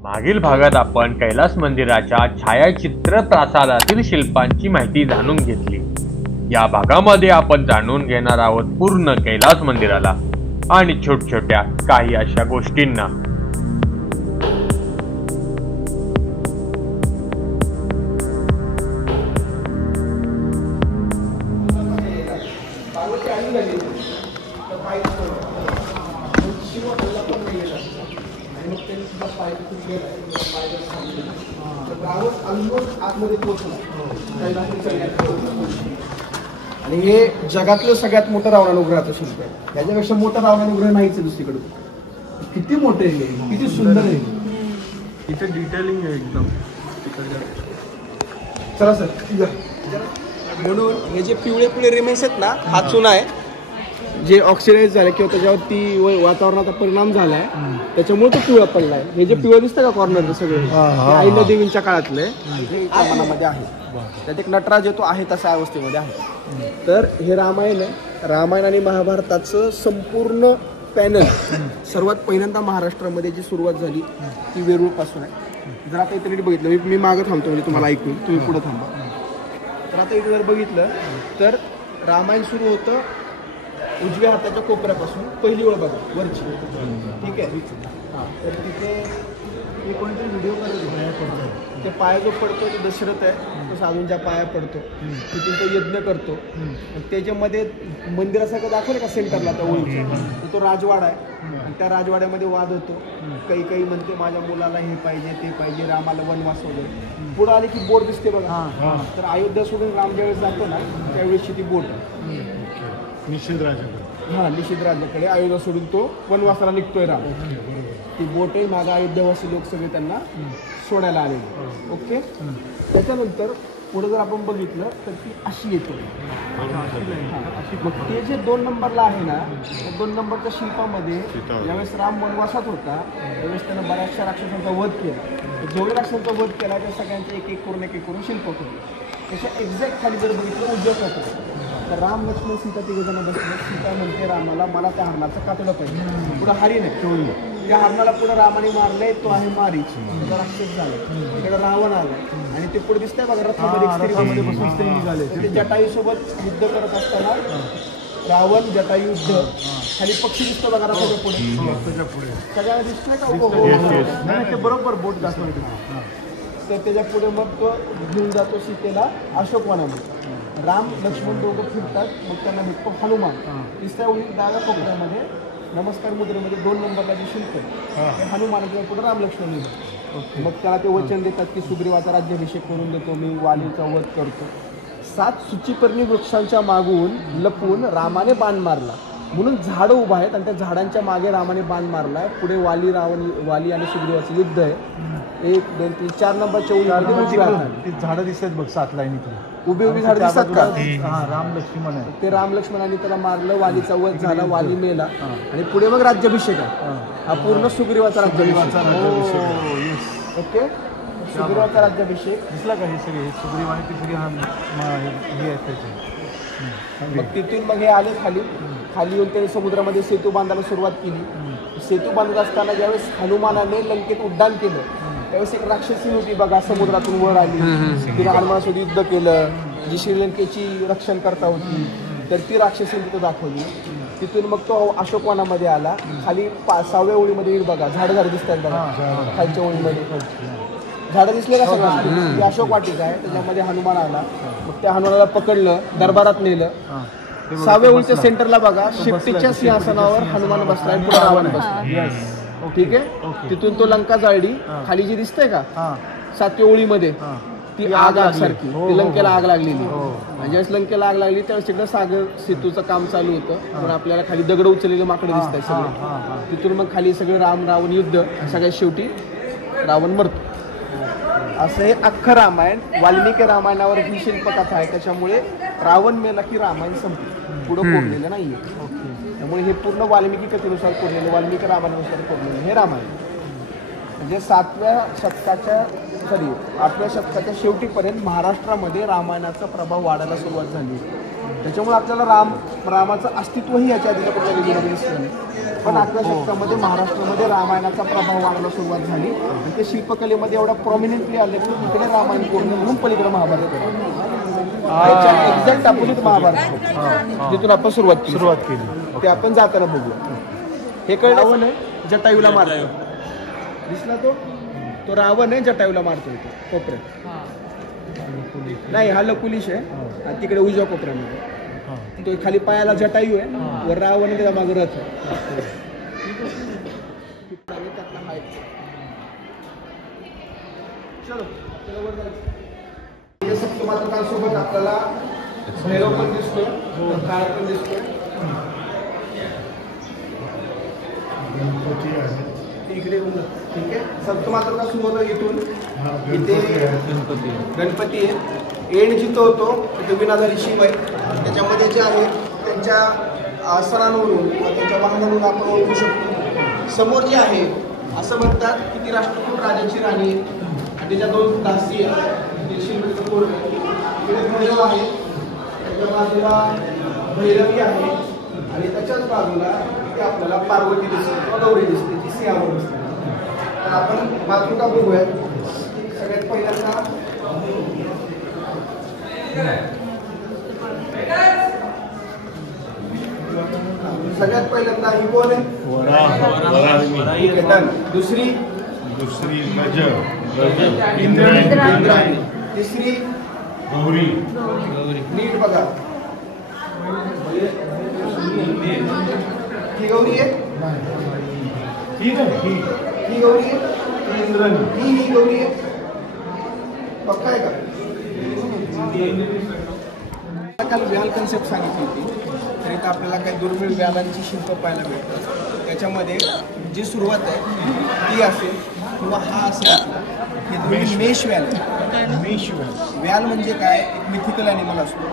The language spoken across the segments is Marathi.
मागील भागात आपण कैलास मंदिराच्या छायाचित्र प्रासादातील शिल्पांची माहिती जाणून घेतली। या भागामध्ये आपण जाणून घेणार आहोत पूर्ण कैलास मंदिराला आणि छोट्या काही अशा गोष्टींना। आणि हे जगातलं सगळ्यात मोठं रावणानुग्रहाचं शिल्प आहे। याच्यापेक्षा मोठं रावणानुग्रह नाहीच दुसरीकडे। किती मोठे आहे, किती सुंदर आहे, इथे डिटेलिंग आहे एकदम। चला सर म्हणून हे जे पिवळे पिवळे रिमेन्स आहेत ना, हा चुना आहे जे ऑक्सिडाइज झाले किंवा त्याच्यावरती वातावरणाचा परिणाम झालाय त्याच्यामुळे तो पिवळा पडलाय। हे जे पिवळं दिसतं का कॉर्नर सगळे आईला देवींच्या काळातले मनामध्ये आहे। त्यात एक नटराज येतो आहे तशा अवस्थेमध्ये आहे। तर हे रामायण आहे। रामायण आणि महाभारताचं संपूर्ण पॅनल सर्वात पहिल्यांदा महाराष्ट्रामध्ये जी सुरुवात झाली ती वेरूळ पासून आहे। जर आता इथे नीट बघितलं, मी मागं थांबतो म्हणजे तुम्हाला ऐकून, तुम्ही पुढे थांबा। तर आता इथे जर बघितलं तर रामायण सुरू होतं उजव्या हाताच्या कोपऱ्यापासून, पहिली ओळ बघा वरची, ठीक आहे। हां, तर तिथे मी कोणतरी व्हिडिओ करतो, ते पाया जो पडतो तो दशरथ आहे, तो साधूंच्या पाया पडतो, तिथून तो यज्ञ करतो। त्याच्यामध्ये मंदिरासारखं दाखवलं का सेंटरला त्या ओळीचं, तो राजवाडा आहे आणि त्या राजवाड्यामध्ये वाद होतो। काही म्हणते माझ्या मुलाला हे पाहिजे ते पाहिजे, रामाला वनवास वगैरे। पुढे आले की बोट दिसते बघा, तर अयोध्या सोडून राम ज्यावेळेस जातो ना त्यावेळेसची ती बोट आहे निषेध राजाकडे। हां, निषेध राजाकडे अयोध्या सोडून तो वनवासाला निघतोय राम। ती बोट आहे मागं अयोध्यावासी लोक सगळे त्यांना सोडायला आलेले। ओके, त्याच्यानंतर पुढे जर आपण बघितलं तर ती अशी येते। मग ते जे 2 नंबरला आहे ना, त्या 2 नंबरच्या शिल्पामध्ये ज्यावेळेस राम वनवासात होता त्यावेळेस त्यानं बऱ्याचशा राक्षसांचा वध केला। जेवढे राक्षसांचा वध केला त्या सगळ्यांचे एक एक करून शिल्प केले। त्याच्या एक्झॅक्ट खाली जर बघितलं उजव्या हाताला तर राम लक्ष्मण सीता तिघ जण बसले। सीता म्हणते रामाला मला त्या हरणाचं कातडं पाहिजे। पुढे हरिण आहे, त्या हरणाला पुढे रामाने मारलंय, तो आहे मारीच, त्याचा राक्षस झाला। इकडे रावण आलाय आणि ते पुढे दिसतंय बघा रथामध्ये बसून स्त्री निघाले। ते जटायूसोबत युद्ध करत असताना रावण जटायू युद्ध, खाली पक्षी दिसतो बघा रथाच्या पुढे, सगळ्यांना दिसतोय का? ते बरोबर बोट दाखवतो। तर त्याच्या पुढे मग तो घेऊन जातो सीतेला अशोकवनामध्ये। राम लक्ष्मण दोघं फिरतात, मग त्यांना भेटतो हनुमान। तिसऱ्या ओळीत डाव्या कोपऱ्यामध्ये नमस्कार मुद्रेमध्ये 2 नंबरला जे शिल्प आहे ते हनुमानाच्या पुढे राम लक्ष्मण लिहिलं। मग त्याला ते वचन देतात की सुग्रीवाचा राज्याभिषेक करून देतो मी, वालीचा वध करतो। 7 सूचीपर्णी वृक्षांच्या मागून लपून रामाने बाण मारला, म्हणून झाडं उभा आहेत आणि त्या झाडांच्या मागे रामाने बाण मारलाय। पुढे वाली आणि सुग्रीवाचं युद्ध आहे। 1 2 3 4 नंबरच्या ओळीमध्ये झाडं दिसत बघ 7 लाईनीतून उभी झाडं दिसतात का? राम लक्ष्मण आहे ते राम लक्ष्मणाने त्याला मारलं, वालीचा वध झाला, वाली मेला आणि पुढे मग राज्याभिषेक आहे। हा पूर्ण सुग्रीवाचा राज्याभिषेक। ओके, सुग्रीवाचा राज्याभिषेक दिसला का? हे सगळे सुग्रीव आणि ती सगळी हे आहेत त्याचे। मग तिथून मग हे आले खाली येऊन त्यांनी समुद्रामध्ये सेतू बांधायला सुरुवात केली। सेतू बांधत असताना ज्यावेळेस हनुमानाने लंकेत उड्डाण केलं त्यावेळेस एक राक्षसी होती बघा समुद्रातून वर आली, तिने हनुमानासोबत युद्ध केलं, जी श्रीलंकेची रक्षण करता होती, तर ती राक्षसी तिथं दाखवली। तिथून मग तो अशोकवनामध्ये आला। खाली 6व्या ओळीमध्ये येईल बघा, झाडं दिसतात बघा खालच्या ओळीमध्ये, झाडं दिसले का सगळं? ती अशोक वाटिका आहे, त्याच्यामध्ये हनुमान आला। मग त्या हनुमानाला पकडलं, दरबारात नेलं। 6व्या ओळीच्या सेंटरला बघा शेपटीच्या सिंहासनावर हनुमान बसलाय, पुढे रावण बसला, ठीक आहे। तिथून तो लंका जाळली, खाली जी दिसतंय का 7व्या ओळीमध्ये ती आग सारखी, ती लंकेला आग लागलेली। ज्यावेळेस लंकेला आग लागली त्यावेळेस तिकडे सागर सेतूचं काम चालू होतं, पण आपल्याला खाली दगड उचललेले माकडं दिसत आहे सगळे। तिथून मग खाली सगळे राम रावण युद्ध, सगळ्यात शेवटी रावण मरतो। असं हे अख्खं रामायण वाल्मिकी रामायणावर ही शिल्पकथा आहे। त्याच्यामुळे रावण मेला की रामायण संपलं, पुढं कोरलेलं नाहीये। त्यामुळे हे पूर्ण वाल्मिकी कथेनुसार कोरलेलं, वाल्मिकी रामायणानुसार कोरलेलं हे रामायण। म्हणजे 8व्या शतकाच्या शेवटीपर्यंत महाराष्ट्रामध्ये रामायणाचा प्रभाव वाढायला सुरुवात झाली. त्याच्यामुळे आपल्याला रामाचं अस्तित्वही याच्या आधीच्या कुठल्या दिसलं नाही. पण 8व्या शतकामध्ये महाराष्ट्रामध्ये रामायणाचा प्रभाव वाढायला सुरुवात झाली आणि ते शिल्पकलेमध्ये एवढा प्रॉमिनंटली आले की इकडे रामायण पूर्ण म्हणून पलीकडे महाभारत एक्झॅक्ट अपोजिट महाभारत जिथून आपण सुरुवात केली ते आपण जाताना बघू. हे कळलं आहे जटायूला मारतो दिसला तो रावण आहे जटायूला मारतो इथे कोपऱ्यात. नाही हा लकुलिश आहे तिकडे उजव्या कोपऱ्यामध्ये. तो खाली पायाला जटायू आहे वर रावण त्याच्या मागे रथ आहे. सप्तमातृकांसोबत आपल्याला भैरव पण दिसतोय काळ पण दिसतोय. इकडे ठीक आहे. सप्तमातृका सुरू होतं इथून. इथे गणपती आहे. एंड जिथं होतो तिथे विनाधारी शिव आहे. त्याच्यामध्ये जे आहे त्यांच्या आसनांवरून किंवा त्यांच्या वाहनावरून आपण ओळखू शकतो. समोर जे आहे असं म्हणतात की ती राष्ट्रकूट राजाची राणी आहे आणि त्याच्या 2 दासी आहेत. इकडे भैरव आहे त्याच्या बाजूला भैरवी आहे आणि त्याच्याच बाजूला ते आपल्याला पार्वती दिसते किंवा गौरी दिसते ती सिंहावर दिसते. तर आपण मातृका बघूयात. सगळ्यात पहिल्यांदा ही कोण आहे? दुसरी इंद्रायणी. तिसरी गौरी. नीट बघा ही गौरी आहे. ही गौरी आहे. ही गौरी आहे. पक्का आहे का? काल व्याल कन्सेप्ट सांगितली होती तरी तर आपल्याला काही दुर्मिळ व्यालांची शिल्प पाहायला मिळतात. त्याच्यामध्ये जी सुरुवात आहे ती असेल किंवा हा असेल हे दोन्ही मेष व्याल आहे. व्याल म्हणजे काय? एक मिथिकल ॲनिमल असतो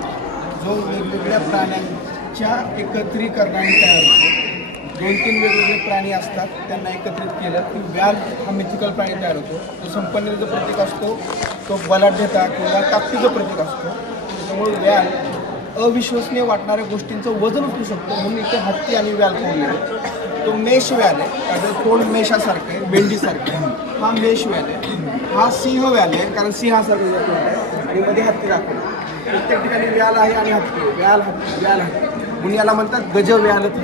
जो वेगवेगळ्या प्राण्यांच्या एकत्रीकरणाने तयार होतो. 2-3 वेगवेगळे प्राणी असतात त्यांना एकत्रित केलं की व्याल हा मिथिकल प्राणी तयार होतो. तो संपन्नतेचं प्रतीक असतो. तो बलाढ्यता किंवा ताकदीचं प्रतीक असतो. त्यामुळे व्याल अविश्वसनीय वाटणाऱ्या गोष्टींचं वजन उचलू शकतो म्हणून इथे हत्ती आणि व्याल ठेवले. तो मेष व्याल आहे कारण तोंड मेषासारखं आहे मेंढीसारखं आहे. हा मेष व्याल आहे. हा सिंह व्याल आहे कारण सिंहासारखं तोंड आहे आणि मध्ये हत्ती दाखवलं. प्रत्येक ठिकाणी व्याल आहे आणि हत्ती व्याल हत्ती व्याल हत्ती म्हणून याला म्हणतात गजव्यालथ.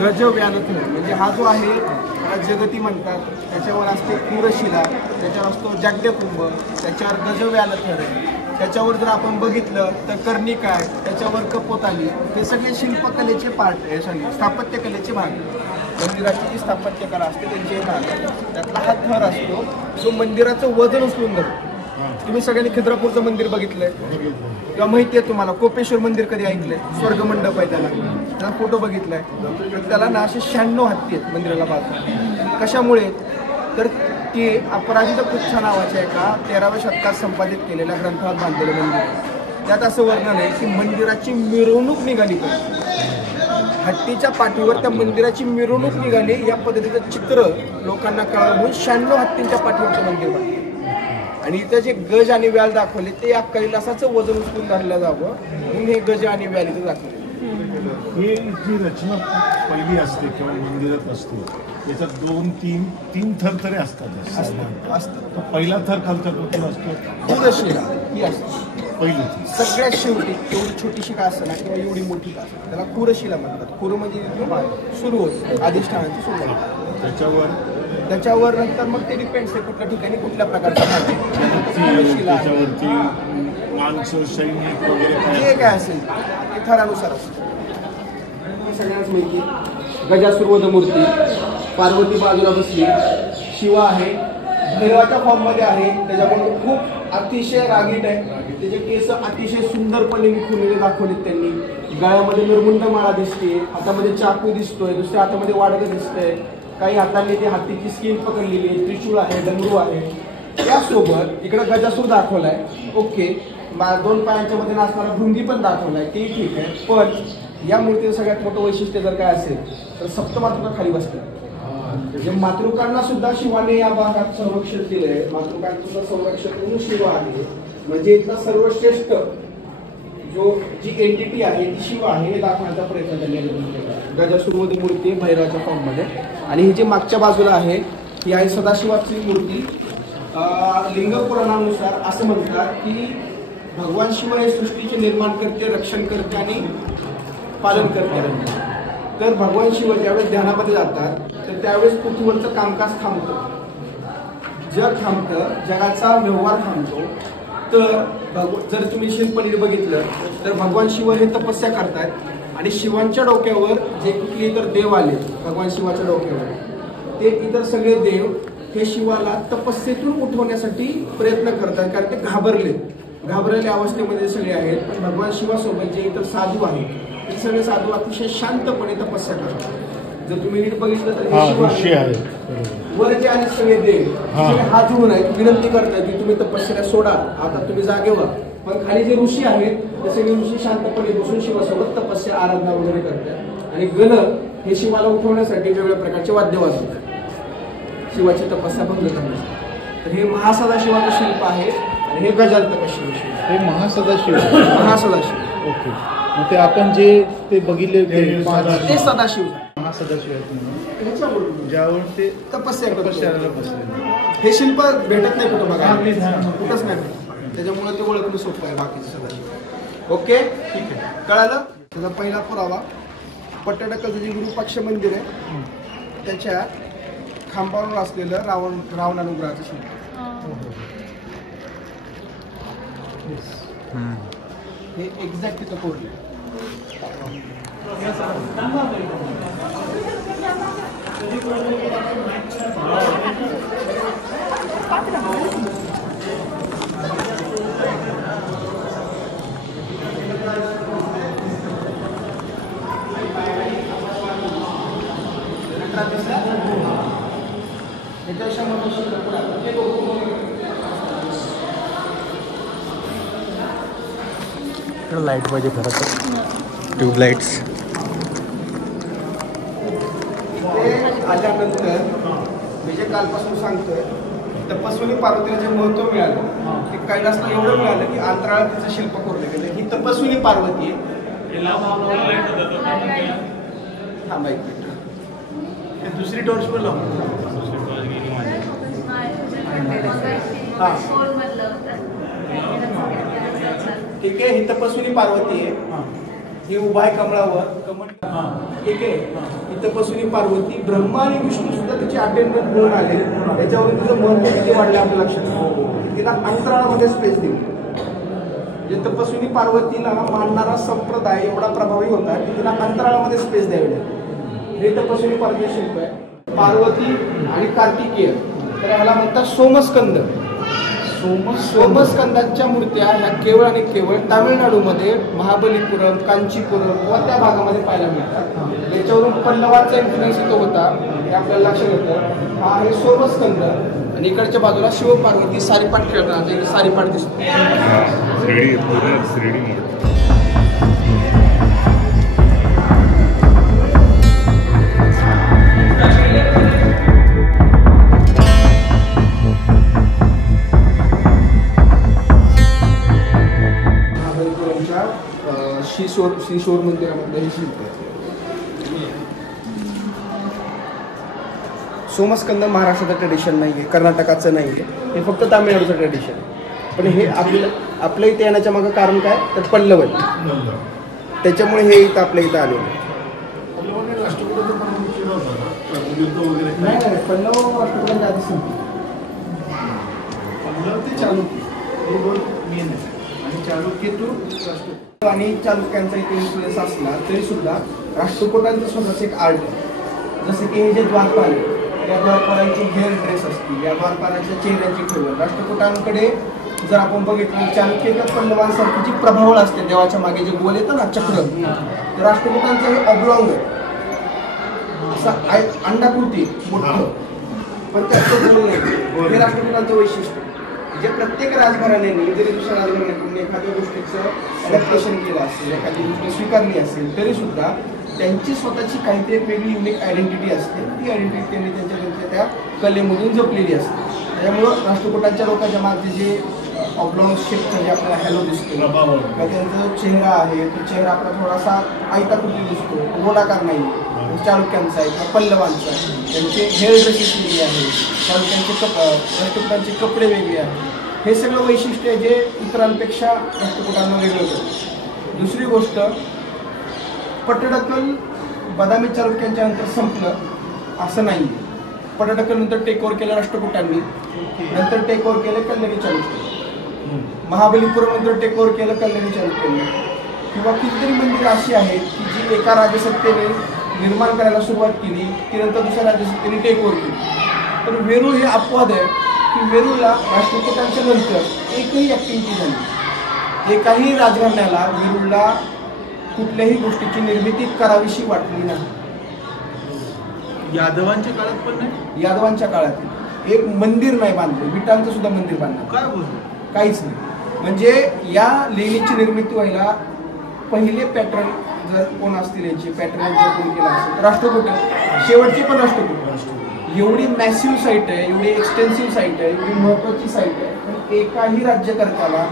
गजव्यालथ म्हणजे हा जो आहे त्याला जगती म्हणतात. त्याच्यावर असते क्रूरशिला, त्याच्यावर असतो जाग्यकुंभ, त्याच्यावर गजव्यालथ आहे. त्याच्यावर जर आपण बघितलं तर कर्णिका आहे, त्याच्यावर कपोताली. हे सगळे शिल्पकलेचे पार्ट आहे. स्थापत्यकलेचे भाग. मंदिराची जी स्थापत्यकला असते त्यांचे भाग. त्यातला हा थर असतो जो मंदिराचं वजन उचलून धरतो. तुम्ही सगळ्यांनी खिद्रापूरचं मंदिर बघितलंय किंवा माहिती आहे तुम्हाला कोपेश्वर मंदिर कधी ऐकलंय? स्वर्गमंडप आहे त्याला फोटो बघितलाय. त्याला ना असे 96 हत्ती आहेत मंदिराला बाजूला. कशामुळे? तर ते अपराजित पुच्छ नावाच्या एका 13व्या शतकात संपादित केलेल्या ग्रंथावर बांधलेलं मंदिर. त्यात असं वर्णन आहे की मंदिराची मिरवणूक निघाली पाहिजे. हत्तीच्या पाठीवर त्या मंदिराची मिरवणूक निघाली या पद्धतीचं चित्र लोकांना कळावं म्हणून 96 हत्तींच्या पाठीवरचं मंदिर बांधलं. आणि इथं जे गज आणि व्याल दाखवले ते या कैलासाचं वजन उचलून धरलं जावं म्हणून हे गज आणि व्याल इथं दाखवले. ही जी रचना पहिली असते किंवा मंदिरात असते त्याच्यात 2-3 थर तरी असतात. पहिला थर खालचा कुठला असतो? क्रूरशिला ही असते पहिली. सगळ्यात शेवटी एवढी छोटीशी का असते ना किंवा एवढी मोठी का असते त्याला क्रूरशिला म्हणतात. क्रूर म्हणजे सुरू होत अधिष्ठानाची सुरुवात. त्याच्यावर नंतर मग ते डिपेंड्स आहे कुठल्या ठिकाणी कुठल्या प्रकारचा माणसं सैनिक वगैरे जे काय असेल ते थरानुसार असतं. सगळ्यांनाच माहिती गजासुरवध मूर्ती, पार्वती बाजूला बसली, शिवा आहे, भैरवाच्या फॉर्ममध्ये आहे. त्याच्यामुळे खूप अतिशय रागीट आहे. त्याचे केस अतिशय सुंदरपणे विखुरलेले दाखवलेत त्यांनी. गळ्यामध्ये निर्मुंड माळा दिसते, हातामध्ये चाकू दिसतोय, दुसऱ्या हातामध्ये वाडगं दिसतंय. काही हातांनी ती हत्तीची स्किन पकडलेली आहे, त्रिशूळ आहे, डमरू आहे. त्यासोबत इकडे गजासूर दाखवलाय. ओके, 2 पायांच्या मध्ये नाचणारा भृंगी पण दाखवलाय, ते ठीक आहे. पण या मूर्तीचं सगळ्यात मोठं वैशिष्ट्य जर काय असेल तर सप्तमातृका खाली बसतात. म्हणजे मातृकांना सुद्धा शिवाने या भागात संरक्षण दिलंय. मातृकांना सुद्धा संरक्षण म्हणून शिव आहे. म्हणजे इथला सर्वश्रेष्ठ जी एंटिटी आहे ती शिव आहे हे दाखवण्याचा प्रयत्न त्यांनी गजासूरमध्ये मूर्ती आहे भैरवाच्या फॉर्म मध्ये. आणि ही जी मागच्या बाजूला आहे ही आहे सदाशिवाची मूर्ती. लिंग पुराणानुसार असं म्हणतात की भगवान शिव हे सृष्टीचे निर्माण करते, रक्षण करते आणि पालन करते. तर भगवान शिव ज्यावेळेस ध्यानामध्ये जातात तर त्यावेळेस पृथ्वीवरचं कामकाज थांबतं, जग थांबतं, जगाचा व्यवहार थांबतो. तर जर तुम्ही शिल्पनीर बघितलं तर भगवान शिव हे तपस्या करतात आणि शिवांच्या डोक्यावर जे कुठले इतर देव आले भगवान शिवाच्या डोक्यावर ते इतर सगळे देव हे शिवाला तपस्येतून उठवण्यासाठी प्रयत्न करतात, कारण ते घाबरलेल्या अवस्थेमध्ये सगळे आहेत. पण भगवान शिवासोबत जे इतर साधू आहेत ते सगळे साधू अतिशय शांतपणे तपस्या करतात. जर तुम्ही नीट बघितलं तर हे आहे वर जे आहेत सगळे देव हात जोडून आहेत, विनंती करतात की तुम्ही तपस्या सोडा, आता तुम्ही जागे व्हा. पण खाली जे ऋषी आहेत ते सगळे ऋषी शांतपणे बसून शिवासोबत तपस्या आराधना वगैरे करतात. आणि गण हे शिवाला उठवण्यासाठी वेगवेगळ्या प्रकारचे वाद्य वाजवतात शिवाची तपस्या भंग करण्यासाठी. तर हे महासदाशिवाचं शिल्प आहे आणि हे गजांतक शिव. हे महासदाशिव. ओके. मग ते आपण जे ते बघितले ते सदाशिव महासदाशिव आहेत म्हणून ह्याच्यावरून ज्यावर ते तपस्या तपस्याला बसले. हे शिल्प भेटत नाही कुठं बघा, कुठंच नाही भेटत. त्याच्यामुळे ते ओळखणं सोपं आहे बाकीचे सदाशिव. ओके ठीक आहे, कळालं. त्याचा पहिला पुरावा पट्टडकलचं जे विरूपाक्ष मंदिर आहे त्याच्या खांबावर असलेलं रावणानुग्रहाचं शिल्प. हे एक्झॅक्ट तिथं कोरलं. लाईट पाहिजे खरं तर, ट्यूबलाईट्स. आल्यानंतर मी जे कालपासून सांगतोय तपस्विनी पार्वतीला जे महत्व मिळालं ते कैलासला एवढं मिळालं की अंतराळात तिचं शिल्प कोरलं गेलं. ही तपस्विनी पार्वती आहे. थांबा एक मिनिट, दुसरी टॉर्च पण लावून ठीक आहे. ही तपस्विनी पार्वती आहे. ही उभा आहे कमळावर, कमळ. ठीक आहे. ही तपस्विनी पार्वती ब्रह्मा आणि विष्णू सुद्धा तिची अटेंडमेंट घेऊन आले. त्याच्यावरून तिचं महत्व किती वाढलं आपल्या लक्षात येतं. तिला अंतराळामध्ये स्पेस दिली. म्हणजे तपस्विनी पार्वतीला मानणारा संप्रदाय एवढा प्रभावी होता की तिला अंतराळामध्ये स्पेस द्यावी लागली. हे तपस्विनी पार्वती शिल्प आहे. पार्वती आणि कार्तिकेय तर ह्याला म्हणतात सोमस्कंद. सोमस्कंदाच्या मूर्त्या ह्या केवळ आणि केवळ तामिळनाडूमध्ये महाबलीपुरम, कांचीपुरम किंवा त्या भागामध्ये पाहायला मिळतात. याच्यावरून पल्लवांचा इन्फ्लुएन्स इथं होता हे आपल्याला लक्षात येतं. हा आहे सोमस्कंद आणि इकडच्या बाजूला शिव पार्वती सारीपाट खेळताना सारीपाट दिसतो. श्रीशोर मंदिरामधलं हे शिल्प आहे. सोमस्कंद महाराष्ट्राचं ट्रेडिशन नाही आहे, कर्नाटकाचं नाही आहे, हे फक्त तामिळनाडूचं ट्रेडिशन आहे. पण हे आपल्या इथे येण्याच्या मागं कारण काय तर पल्लव आहे. त्याच्यामुळे हे इथं आपल्या इथं आलेलं आहे. नाही पल्लव राष्ट्रकुटांच्या आधी संपली. ते चालुक्य आणि चालुक्येतून आणि चालुक्यांचा इथे इन्फ्लुएन्स असला तरी सुद्धा राष्ट्रकुटांचं स्वतःच एक आर्ट आहे. जसं की हे जे द्वारपाल या द्वारपालांची हेअर ड्रेस असतील, या द्वारपालांच्या चेहऱ्याची ठेवण. राष्ट्रकुटांकडे जर आपण बघितलं चालुक्य किंवा पल्लवांसारखी जी प्रभावळ असते देवाच्या मागे जे गोल येतं ना चक्र, तर राष्ट्रकुटांचं हे ऑब्लॉंग आहे, असं अंडाकृती मोठं, पण त्याचं गोल नाही. हे राष्ट्रकुटांचं वैशिष्ट्य. जे प्रत्येक राजघराण्याने जरी दुसऱ्या राजघराण्याकडून एखाद्या गोष्टीचं ॲडॅप्टेशन केलं असेल, एखादी गोष्ट स्वीकारली असेल तरी सुद्धा त्यांची स्वतःची काहीतरी एक वेगळी युनिक आयडेंटिटी असते. ती आयडेंटिटी त्यांनी त्यांच्या त्या कलेमधून जपलेली असते. त्याच्यामुळं राष्ट्रकुटांच्या लोकांच्या मागे जे ऑब्लॉंग शेप म्हणजे आपल्याला हॅलो दिसतो किंवा त्यांचा जो चेहरा आहे तो चेहरा आपला थोडासा आयताकृती दिसतो, गोलाकार नाही. चालुक्यांचा आहे किंवा पल्लवांचा आहे, त्यांचे हेअर ड्रेसेस वेगळे आहेत, चालुक्यांचे राष्ट्रकुटांचे कपडे वेगळे आहेत. हे सगळं वैशिष्ट्य जे इतरांपेक्षा राष्ट्रकुटांना वेगळं करतं. दुसरी गोष्ट, पट्टडकल बदामी चालुक्यांच्या नंतर संपलं असं नाही. पट्टडकल नंतर टेक ओव्हर केलं राष्ट्रकुटांनी, नंतर टेक ओव्हर केलं कल्याणी चालुक्य, महाबलीपुरम नंतर टेक ओव्हर केलं कल्याणी चालुक्यांनी. किंवा कितीतरी मंदिरं अशी आहेत की जी एका राजसत्तेने निर्माण करायला सुरुवात केली, ती नंतर दुसऱ्या राजसत्तेने टेक ओव्हर केली. तर वेरूळ हे अपवाद आहे की वेरूळला राष्ट्रकुटांच्या नंतर एकही ॲक्टिव्हिटी झाली, एकाही राजघराण्याला वेरूळला कुठल्याही गोष्टीची निर्मिती करावीशी वाटली नाही. यादवांच्या काळात पण नाही. यादवांच्या काळात एक मंदिर नाही बांधलं, विटांचं सुद्धा मंदिर बांधलं काय बोलतो? काहीच नाही. म्हणजे या लेणीची निर्मिती व्हायला पहिले पॅटर्न जर कोण असतील याची पॅटर्न जर कोण केला असेल राष्ट्रकूट, शेवटची पण राष्ट्रकूट. एवढी मॅसिव्ह साईट आहे, एवढी एक्सटेन्सिव्ह साईट आहे, एवढी महत्त्वाची साईट आहे, पण एकाही राज्यकर्त्याला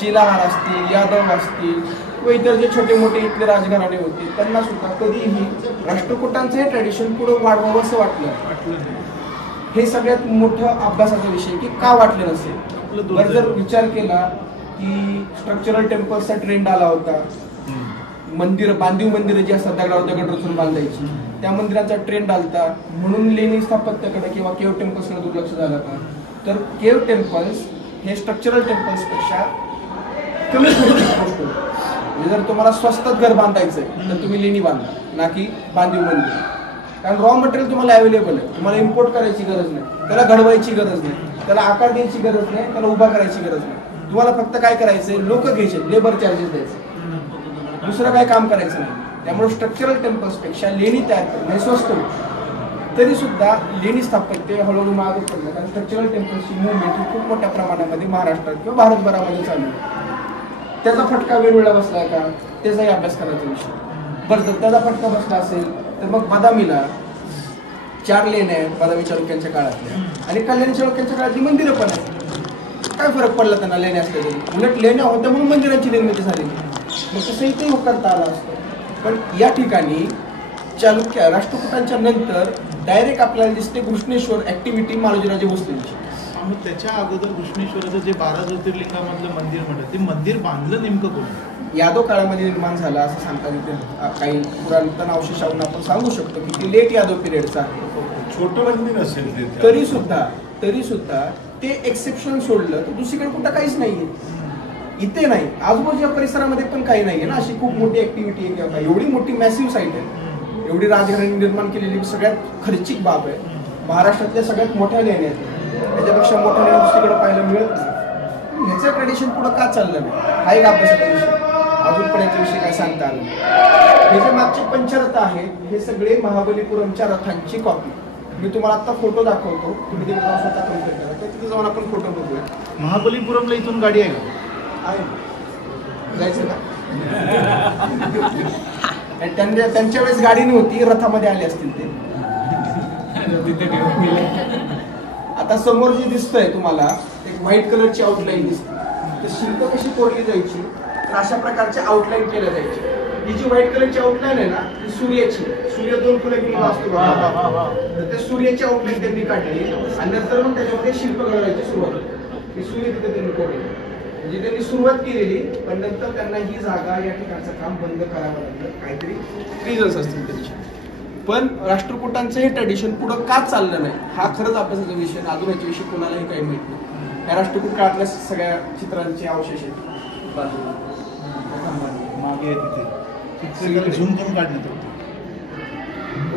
शिलाहार असतील, यादव असतील व इतर जे छोटे मोठे इथले राजघराणे होते त्यांना सुद्धा कधीही राष्ट्रकुटांचं हे ट्रॅडिशन पुढं वाढवावं असं वाटलं. हे सगळ्यात मोठं अभ्यासाचा विषय की का वाटलं नसेल. बरं, जर विचार केला की स्ट्रक्चरल टेम्पल्सचा ट्रेंड आला होता, मंदिरं बांधीव मंदिरं जी असतात दगडावर दगड रचून बांधायची, त्या मंदिरांचा ट्रेंड आलता म्हणून लेणी स्थापत्याकडे किंवा केव टेम्पल्सकडे दुर्लक्ष झालं का. तर केव टेम्पल्स हे स्ट्रक्चरल टेम्पल्सपेक्षा कमी खर्चिक गोष्ट. म्हणजे जर तुम्हाला स्वस्तात घर बांधायचं आहे तर तुम्ही लेणी बांधा, ना की बांधीव मंदिर. कारण रॉ मटेरियल तुम्हाला अवेलेबल आहे, तुम्हाला इम्पोर्ट करायची गरज नाही, त्याला घडवायची गरज नाही, त्याला आकार द्यायची गरज नाही, त्याला उभा करायची गरज नाही. तुम्हाला फक्त काय करायचंय, लोक घ्यायचे, लेबर चार्जेस द्यायचे, दुसरं काय काम करायचं नाही. त्यामुळे स्ट्रक्चरल टेम्पल्सपेक्षा लेणी तयार करणं हे स्वस्त होतं. तरी सुद्धा लेणी स्थापत्य हळूहळू मागे पडलं, कारण स्ट्रक्चरल टेम्पल्सची मुवमेंट ही खूप मोठ्या प्रमाणामध्ये महाराष्ट्रात किंवा भारतभरामध्ये चालू आहे. त्याचा फटका वेरूळला बसलाय का, त्याचाही अभ्यास करायचा विषय. बरं, जर त्याचा फटका बसला असेल तर मग बदामीला 4 लेण्या आहेत बदामी चालुक्यांच्या काळातल्या, आणि कल्याणी चालुक्यांच्या काळातली मंदिरं पण आहेत. काय फरक पडला त्यांना लेण्या असल्या तरी? उलट लेण्या होत्या म्हणून मंदिरांची निर्मिती झाली. मग तसं इथेही करता आलं असतं. पण या ठिकाणी चालुक्य राष्ट्रकुटांच्या नंतर डायरेक्ट आपल्याला दिसते घृष्णेश्वर ॲक्टिव्हिटी मालोजीराजे भोसलेंची. मग त्याच्या अगोदर घृष्णेश्वराचं जे 12 ज्योतिर्लिंगामधलं मंदिर म्हणतात, ते मंदिर बांधलं नेमकं कोण? यादव काळामध्ये निर्माण झालं असं सांगतात. इथे काही पुरातन अवशेषावरून आपण सांगू शकतो की ते लेट यादव पिरियडचं आहे. छोटं मंदिर असेल ते, तरी सुद्धा ते एक्सेप्शन सोडलं तर दुसरीकडे कुठं काहीच नाहीये. इथे नाही, आजूबाजूच्या परिसरामध्ये पण काही नाहीये ना अशी खूप मोठी ऍक्टिव्हिटी आहे किंवा एवढी मोठी मॅसिव्ह साईट आहे, एवढी राजघराणी निर्माण केलेली सगळ्यात खर्चिक बाब आहे. महाराष्ट्रातल्या सगळ्यात मोठ्या लेण्या आहेत, त्याच्यापेक्षा मोठ्या लेण्या दुसरीकडे पाहायला मिळत नाही. ह्याचं ट्रेडिशन पुढं का चाललं नाही हा एक अभ्यासाचा विषय. अजून पण याच्याविषयी काय सांगता आलं नाही. हे जे मागचे पंचरथ आहेत हे सगळे महाबलीपुरमच्या रथांची कॉपी. मी तुम्हाला आता फोटो दाखवतो, तुम्ही तिथे जाऊन स्वतः कम्पेअर करा. तिथे जाऊन आपण फोटो बघूया. महाबलीपुरमला इथून गाडी आहे का? जायचं का? त्यांच्या वेळेस गाडी नव्हती, रथामध्ये आले असतील ते. आता समोर जे दिसतंय तुम्हाला एक व्हाईट कलरची आउटलाईन दिसते. तर शिल्प कशी कोरली जायची तर अशा प्रकारच्या आउटलाईन केल्या जायची. ही जी व्हाईट कलरची आउटलाईन आहे ना ती सूर्याची, सूर्य 2 किलोमीटर असतो, तर त्या सूर्याची आउटलाईन त्यांनी काढली आणि नंतर मग त्याच्यामध्ये शिल्प घडवायची सुरुवात होती. सूर्य तिथे त्यांनी कोरले, म्हणजे त्यांनी सुरुवात केलेली, पण नंतर त्यांना ही जागा या ठिकाणचं काम बंद करावं लागलं. काहीतरी रिझन्स असतील त्यांचे. पण राष्ट्रकुटांचं हे ट्रेडिशन पुढं का चाललं नाही हा खरंच अभ्यासाचा विषय. अजून याच्याविषयी कोणालाही काही माहित नाही. या राष्ट्रकूट काळातल्या सगळ्या चित्रांचे अवशेष आहेत मागे तिथे झूम करून काढण्यात होते.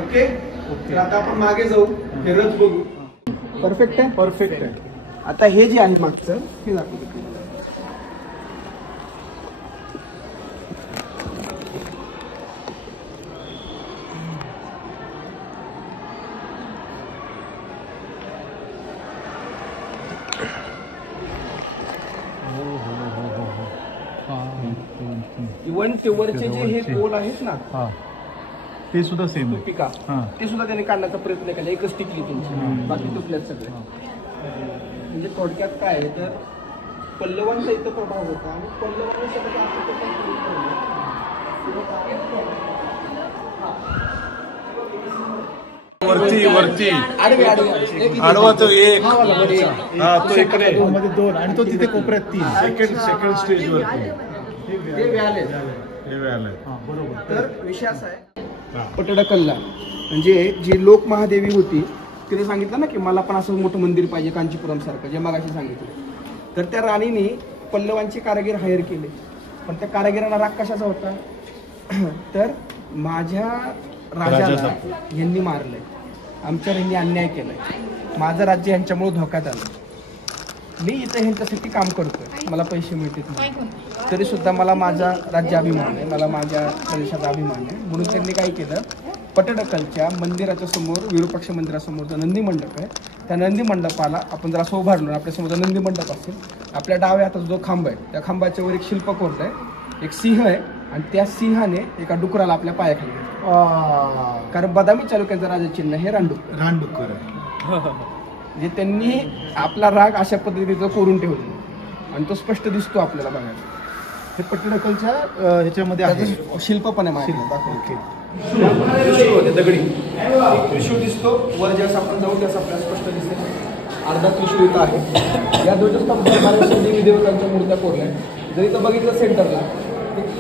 ओके, तर आता आपण मागे जाऊ, हे रथ बघू. परफेक्ट आहे, परफेक्ट आहे. आता हे जे आहे मागचं हे दाखवतो. इव्हन तेवरचे जे हे पोल आहेत ना ते सुद्धा सेम आहे. पिका हां. ते सुद्धा त्याने काढण्याचा प्रयत्न केला, एकच टिकली तुमची, बाकी तुटल्यात सगळे. म्हणजे थोडक्यात काय आहे तर पल्लवांचा इथं प्रभाव होता आणि पल्लवांनी सगळं आपलं पण सुरू ठेवलं. वरती वरती आडवे आडवे आडवा तो एक, हा वाला मध्ये. हा तो इकडे मध्ये 2 आणि तो तिथे कोपऱ्यात 3. सेकंड स्टेज वरती ते व्याले. हे व्याल आहे. बरोबर. तर विषय असा आहे, पटडकल्ला म्हणजे जी लोक महादेवी होती तिने सांगितलं ना की मला पण असं मोठं मंदिर पाहिजे कांचीपुरम सारखं, जे मगाशी सांगितलं. तर त्या राणीने पल्लवांचे कारागीर हायर केले, पण त्या कारागिरांना राग कशाचा होता तर माझ्या राजाला यांनी मारलंय, आमच्यावर यांनी अन्याय केलाय, माझं राज्य यांच्यामुळे धोक्यात आलं, मी इथं ह्यांच्यासाठी काम करतोय, मला पैसे मिळतात नाही, तरी सुद्धा मला माझा राज्य अभिमान आहे, मला माझ्या प्रदेशाचा अभिमान आहे. म्हणून त्यांनी काय केलं, पटडकलच्या मंदिराच्या समोर, विरूपाक्ष मंदिरासमोर जो नंदी मंडप आहे, त्या नंदी मंडपाला आपण जर असं उभारलो, आपल्यासमोर जो नंदी मंडप असेल, आपल्या डाव्या हातात जो खांब आहे त्या खांबाच्या वर एक शिल्प कोरलं आहे, एक सिंह आहे आणि त्या सिंहाने एका डुकराला आपल्या पायाखाली घेतलं. कारण बदामी चालुक्यांचं राजचिन्ह हे रानडुक्कर आहे. म्हणजे त्यांनी आपला राग अशा पद्धतीचं कोरून ठेवलं आणि तो स्पष्ट दिसतो आपल्याला बघायला. हे पट्टडकलच्या ह्याच्यामध्ये आहे. त्याचं शिल्प पण आहे माझ्याकडे. त्रिशूळ होते दगडी, त्रिशूळ दिसतो वर, ज्यास आपण जाऊ त्यास आपल्याला स्पष्ट दिसेल. अर्धा त्रिशूळ इथं आहे. या ध्वजस्तंभावर देवी देवतांच्या मूर्त्या कोरल्या. जर इथं बघितलं सेंटरला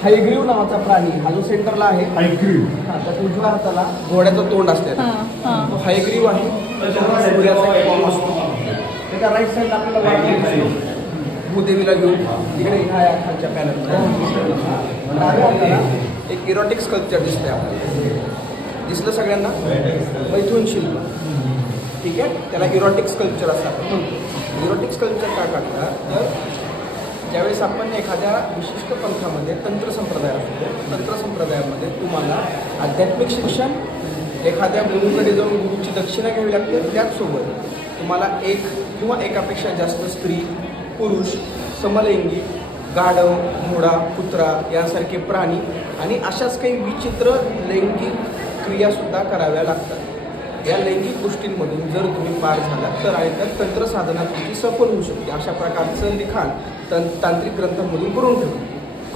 हायग्रीव नावाचा प्राणी, हा जो सेंटरला आहे हायग्रीव, त्याच्या उजव्या हाताला घोड्याचं तोंड असते, तो हायग्रीव आहे. सूर्याचा एक फॉर्म असतो. त्याच्या राईट साईडला आपल्याला वाटतं भूदेवीला घेऊन तिकडे ह्या खालच्या पॅनल डाव्या हाताला एक इरोटिक स्कल्पचर दिसतंय आपल्याला. दिसलं सगळ्यांना? मैथुन शिल्प, ठीक आहे, त्याला इरोटिक स्कल्पचर असं आपण म्हणतो. इरोटिक स्कल्पचर का काढतात तर ज्यावेळेस आपण एखाद्या विशिष्ट पंथामध्ये तंत्र संप्रदाय असतो, तंत्र संप्रदायामध्ये तुम्हाला आध्यात्मिक शिक्षण, एखाद्या गुरुकडे जाऊन गुरुची दक्षिणा घ्यावी लागते, त्याचसोबत तुम्हाला एक किंवा एकापेक्षा जास्त स्त्री, पुरुष, समलैंगी, गाढव, घोडा, कुत्रा यांसारखे प्राणी आणि अशाच काही विचित्र लैंगिक क्रियासुद्धा कराव्या लागतात. या लैंगिक गोष्टींमधून जर तुम्ही पार झालात तर आयत्यात तंत्र साधना तुमची सफल होऊ शकते. अशा प्रकारचं लिखाण तांत्रिक ग्रंथांमधून करून ठेवलं.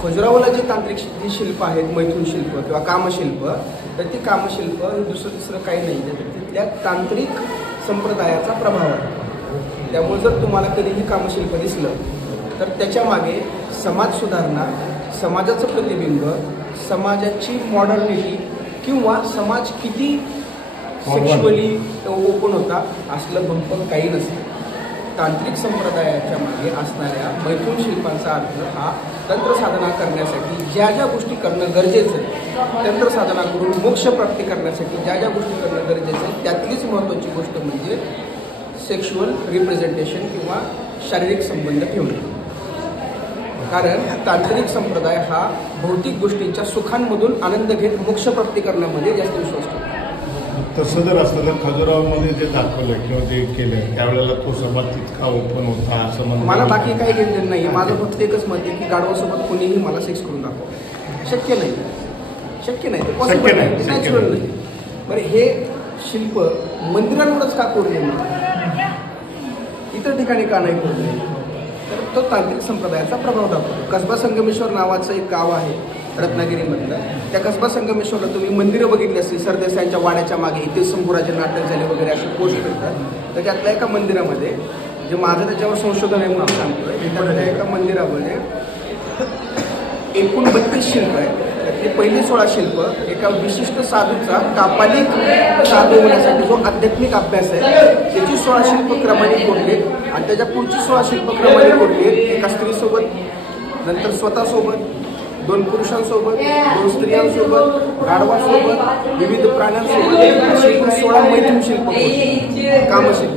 खजुराहोला जे तांत्रिक जी शिल्प आहेत, मैथुन शिल्प किंवा कामशिल्प, तर ती कामशिल्प दुसरं तिसरं काही नाही आहे, तिथल्या तांत्रिक संप्रदायाचा प्रभाव आहे. त्यामुळे जर तुम्हाला कधीही कामशिल्प दिसलं तर त्याच्या मागे समाज सुधारणा, समाजाचं प्रतिबिंब, समाजाची मॉडर्निटी किंवा समाज किती सेक्शुअली ओपन होता असलं भंपक काही नसतं. तांत्रिक संप्रदायाच्या मागे असणाऱ्या मैथुन शिल्पांचा अर्थ हा तंत्र साधना करण्यासाठी ज्या ज्या गोष्टी करणं गरजेचं आहे, तंत्र साधना करून मोक्ष प्राप्ती करण्यासाठी ज्या ज्या गोष्टी करणं गरजेचं आहे, त्यातलीच महत्त्वाची गोष्ट म्हणजे सेक्शुअल रिप्रेझेंटेशन किंवा शारीरिक संबंध ठेवणे. कारण तांत्रिक संप्रदाय हा भौतिक गोष्टींच्या सुखांमधून आनंद घेत मोक्षप्राप्ती करण्यामध्ये जास्त विश्वास ठेवतो. तसं जर असतं तर खजुराहोमध्ये जे दाखवलं किंवा जे केलं त्यावेळेला तो समाज तितका ओपन होता असं म्हणून मला बाकी काही घेतलेलं नाही. माझं फक्त एकच मत आहे की गाढवासोबत कोणीही मला सेक्स करून दाखवा, शक्य नाही, शक्य नाही, पॉसिबल नाही, नॅचरल नाही. बरं, हे शिल्प मंदिरांवरच का कोरले नाही, इतर ठिकाणी का नाही कोरले, तर तो तांत्रिक संप्रदायाचा प्रभाव दाखवतो. कसबा संगमेश्वर नावाचं एक गाव आहे रत्नागिरीमधलं. त्या कसबा संगमेश्वरला तुम्ही मंदिरं बघितली असतील, सरदेसाईंच्या वाड्याच्या मागे इथे संपूराचे नाटक झाले वगैरे असे पोस्ट करतात. तर त्यातल्या एका मंदिरामध्ये, जे माझं त्याच्यावर संशोधन आहे म्हणून सांगतोय, त्यातल्या एका मंदिरामध्ये एकूण 32 शिल्प आहेत. त्यातली पहिली 16 शिल्प एका विशिष्ट साधूचा कापालिक साधू होण्यासाठी जो आध्यात्मिक अभ्यास आहे त्याची 16 शिल्प क्रमाने कोरली आणि त्याच्या पुढची 16 शिल्प क्रमाने कोरली. एका स्त्रीसोबत, नंतर स्वतःसोबत, 2 पुरुषांसोबत, 2 स्त्रियांसोबत, गाढवासोबत, विविध प्राण्यांसोबत 16 मैथुन शिल्प, कामशिल्प,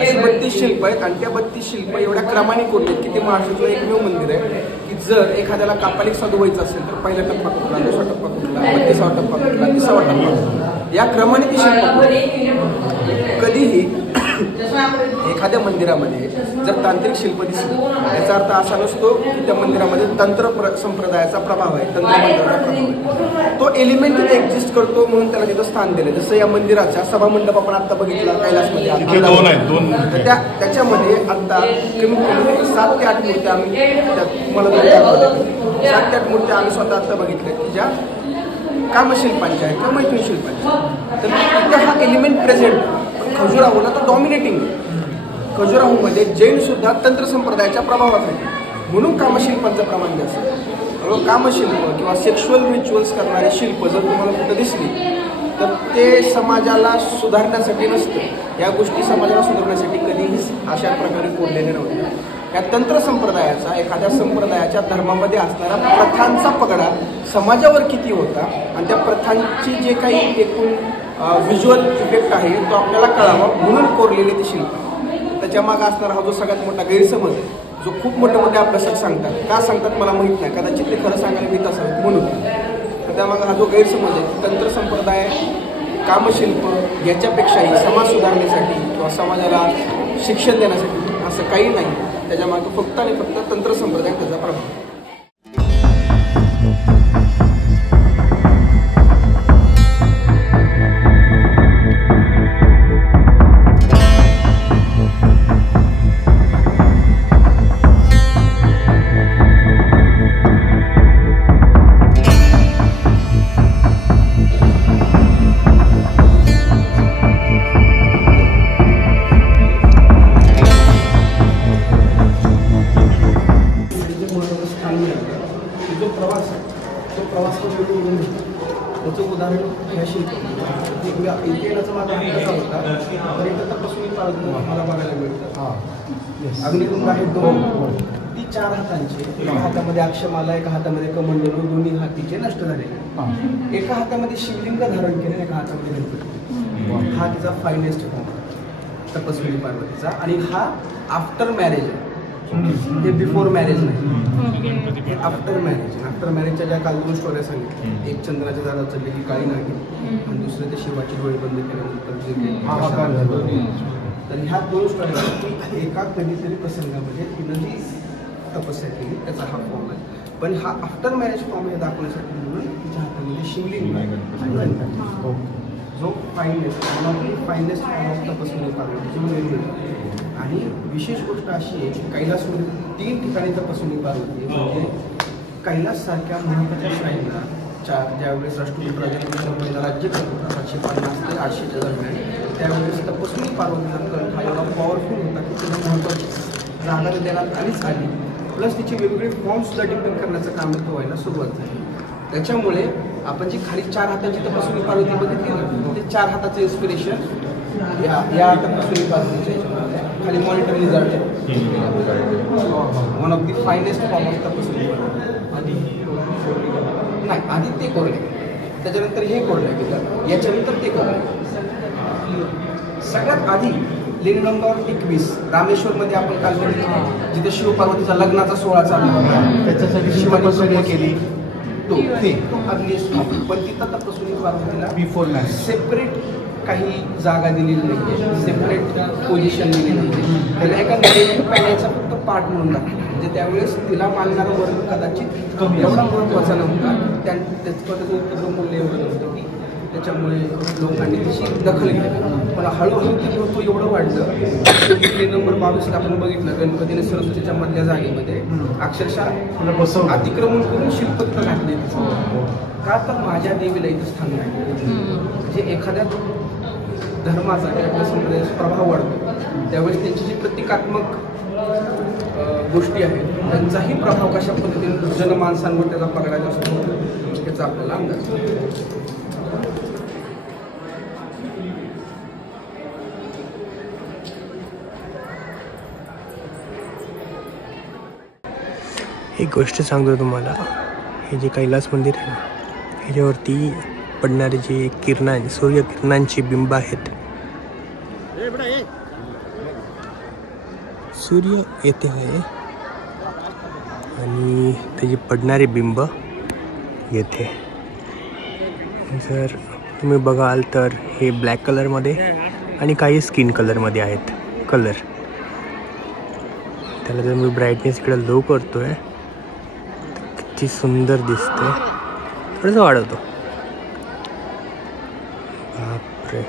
अशी 32 शिल्प आहेत. आणि त्या 32 शिल्प एवढ्या क्रमाने कोरले की ते महाराष्ट्राचं एकमेव मंदिर आहे की जर एखाद्याला कापालिक साधू व्हायचं असेल तर पहिला टप्पा कुठला, दुसरा टप्पा कुठला, 32वा टप्पा कुठला, 30वा टप्पा कुठला, या क्रमाने ती शिल्प कधीही एखाद्या मंदिरामध्ये जर तांत्रिक शिल्प दिसली याचा अर्थ असा नसतो की त्या मंदिरामध्ये तंत्र संप्रदायाचा प्रभाव आहे, तंत्र मंदिराचा प्रभाव आहे. तो एलिमेंट तिथे एक्झिस्ट करतो म्हणून त्याला तिथं स्थान दिलं. जसं या मंदिराचा सभामंडप आपण आता बघितला कैलासमध्ये, तर त्याच्यामध्ये आता कमीत कमी 7 ते 8 मूर्त्या आम्ही तुम्हाला 7 ते 8 मूर्त्या आम्ही स्वतः आता बघितल्या की ज्या कामशिल्पांच्या आहेत किंवा मैथुन शिल्पांच्या. तर तिथे हा एलिमेंट प्रेझेंट. खजुराहोला तो डॉमिनेटिंग. खजुराहोमध्ये जैन सुद्धा तंत्र संप्रदायाच्या प्रभावात आहे म्हणून कामशिल्पांचं प्रमाण जास्त. कामशिल्प किंवा सेक्शुअल रिच्युअल्स करणारे शिल्प जर तुम्हाला कुठं दिसली तर ते समाजाला सुधारण्यासाठी नसतं. या गोष्टी समाजाला सुधारण्यासाठी कधीही अशा प्रकारे कोरलेले नव्हते. या तंत्र संप्रदायाचा एखाद्या संप्रदायाच्या धर्मामध्ये असणारा प्रथांचा पगडा समाजावर किती होता आणि त्या प्रथांची जे काही एकूण व्हिज्युअल इफेक्ट आहे तो आपल्याला कळावा म्हणून कोरलेले ते शिल्प. त्याच्या मागे असणारा हा जो सगळ्यात मोठा गैरसमज आहे, जो खूप मोठे मोठे अभ्यासक सांगतात, का सांगतात मला माहीत नाही, कदाचित ते खरं सांगायला मिळत असावं म्हणून. तर त्यामागे हा जो गैरसमज आहे, तंत्र संप्रदाय कामशिल्प याच्यापेक्षाही समाज सुधारण्यासाठी किंवा समाजाला शिक्षण देण्यासाठी असं काही नाही. त्याच्यामागे फक्त आणि फक्त तंत्र संप्रदाय त्याचा प्रभाव. त्याचं उदाहरण ह्या शिल्प इतिहासाचा माझा कसा होता तर इथं तपासून मला बघायला मिळतं. अग्निकुंड आहेत 2, ती 4 हातांची. एका हातामध्ये अक्षमाला, एका हातामध्ये कमंडलू, दोन्ही हातीचे नष्ट झाले. एका हातामध्ये शिवलिंग धारण केले, एका हातामध्ये गणपती. हा तिचा फायनेस्ट फॉर्म तपस्विनी पार्वतीचा. आणि हा आफ्टर मॅरेज आहे, हे बिफोर मॅरेज नाही, हे आफ्टर मॅरेज. आफ्टर मॅरेजच्या ज्या काल 2 स्टोऱ्या सांगितल्या, एक चंद्राच्या झाडावर चढलेली काळी नागी आणि दुसरे ते शिवाची डोळे बंद केल्यानंतर. तर ह्या 2 स्टोऱ्या एका कधीतरी प्रसंगामध्ये तिनं जी तपस्या केली त्याचा हा फॉर्म आहे. पण हा आफ्टर मॅरेज फॉर्म हे दाखवण्यासाठी म्हणून तिच्या हातामध्ये शिवलिंग आणि जो फाईनेस्ट फाईनेस्ट फॉर्म ऑफ तपस्विनी पार्वतीची वेगवेगळी. आणि विशेष गोष्ट अशी आहे की कैलासमध्ये 3 ठिकाणी तपस्विनी पार्वती म्हणजे कैलाससारख्या महत्त्वाच्या श्राईनला ज्यावेळेस राष्ट्रपती राजेंद्र राज्य करतो 750 ते 800च्या दरम्यान, त्यावेळेस तपस्विनी पार्वतीचा कंठ हा एवढा पॉवरफुल होता की तिला महत्त्वाची जागा देण्यात आलीच आली. प्लस तिचे वेगवेगळे फॉर्मसुद्धा डिपेंड करण्याचं काम तो व्हायला सुरुवात झाली. त्याच्यामुळे आपण जी खाली 4 हातांची तपस्विनी पार्वती बघितली ना, ते 4 हाताचं इन्स्पिरेशन या तपस्विनी पार्वतीच्या खाली monitor lizard one of the finest form of Tapaswini Parvati. नाही, आधी ते कोरले, त्याच्यानंतर हे कोरले गेलं, याच्यानंतर ते कोरले. सगळ्यात आधी लेणी नंबर 21 रामेश्वरमध्ये आपण काल बघितलं, जिथे शिवपार्वतीचा लग्नाचा सोहळा चालू होता, त्याच्यासाठी शिवानी सोहळा केली तो अग्निष्ठ. पण तिथं तपस्विनी पार्वतीला बिफोर मॅरेज सेपरेट काही जागा दिलेली नाही, सेपरेट पोझिशन दिलेली नाही. त्याला एका नवीन पॅण्याचा फक्त पार्ट म्हणून दाखवला. म्हणजे त्यावेळेस तिला मानणारा वर्ग कदाचित एवढा महत्त्वाचा नव्हता, त्याचं उत्तर मूल्य एवढं नव्हतं की त्याच्यामुळे लोकांनी त्याची दखल घेतली. पण हळूहळू ते महत्त्व एवढं वाढलं. नंबर 22 आपण बघितलं, गणपतीने सरस्वतीच्या मधल्या जागेमध्ये अक्षरशः अतिक्रमण करून शिल्प घातले. का तर माझ्या देवीला इथं स्थान नाही. म्हणजे एखाद्या धर्माचा किंवा संप्रदायाचा प्रभाव वाढतो त्यावेळेस त्यांची जी प्रतिकात्मक गोष्टी आहेत त्यांचाही प्रभाव कशा पद्धतीने जनमानसांवर त्याचा पगडायचा असतो याचा आपल्याला अंदाज. एक गोष्ट सांगतो तुम्हाला, हे जे कैलास मंदिर आहे ना, ह्याच्यावरती पडणारे जे किरणांची सूर्यकिरणांची बिंब आहेत, सूर्य येथे आहे आणि त्याची पडणारे बिंब येथे. जर तुम्ही बघाल तर हे ब्लॅक कलरमध्ये आणि काही स्किन कलरमध्ये आहेत कलर. त्याला जर मी ब्राईटनेस इकडे लो करतो आहे किती सुंदर दिसते. थोडंसं वाढवतो. बापरे.